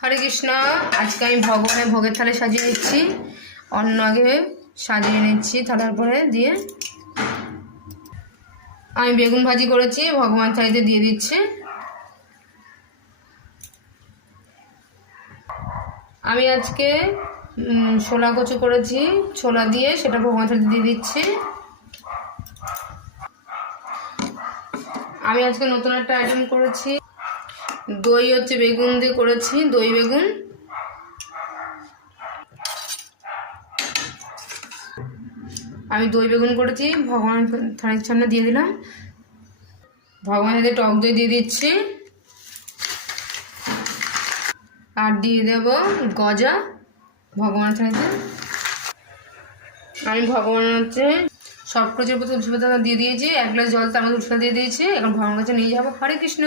হরে কৃষ্ণ। আজকে আমি ভগবানের ভোগের থালে সাজিয়ে নিচ্ছি। অন্ন আগে সাজিয়ে নিচ্ছি থালার পরে দিয়ে। আমি বেগুন ভাজি করেছি, ভগবান থালিতে দিয়ে দিচ্ছি। আমি আজকে ছোলা কচু করেছি, ছোলা দিয়ে সেটা ভগবান থালিতে দিয়ে দিচ্ছি। আমি আজকে নতুন একটা আইটেম করেছি, দই হচ্ছে বেগুন দিয়ে করেছি, দই বেগুন। আমি দই বেগুন করেছি, ভগবান থালির সামনে দিয়ে দিলাম। ভগবানের টক দই দিয়ে দিচ্ছি, আর দিয়ে দেব গজা ভগবানের থালিতে। আমি ভগবান হচ্ছে সব কিছুর প্রতি তুলসী পাতা দিয়ে দিয়েছি, 1 গ্লাস জল তার মধ্যে তুলসী পাতা দিয়ে দিয়েছি। এখন ভগবানের কাছে নিয়ে যাবো। হরে কৃষ্ণ।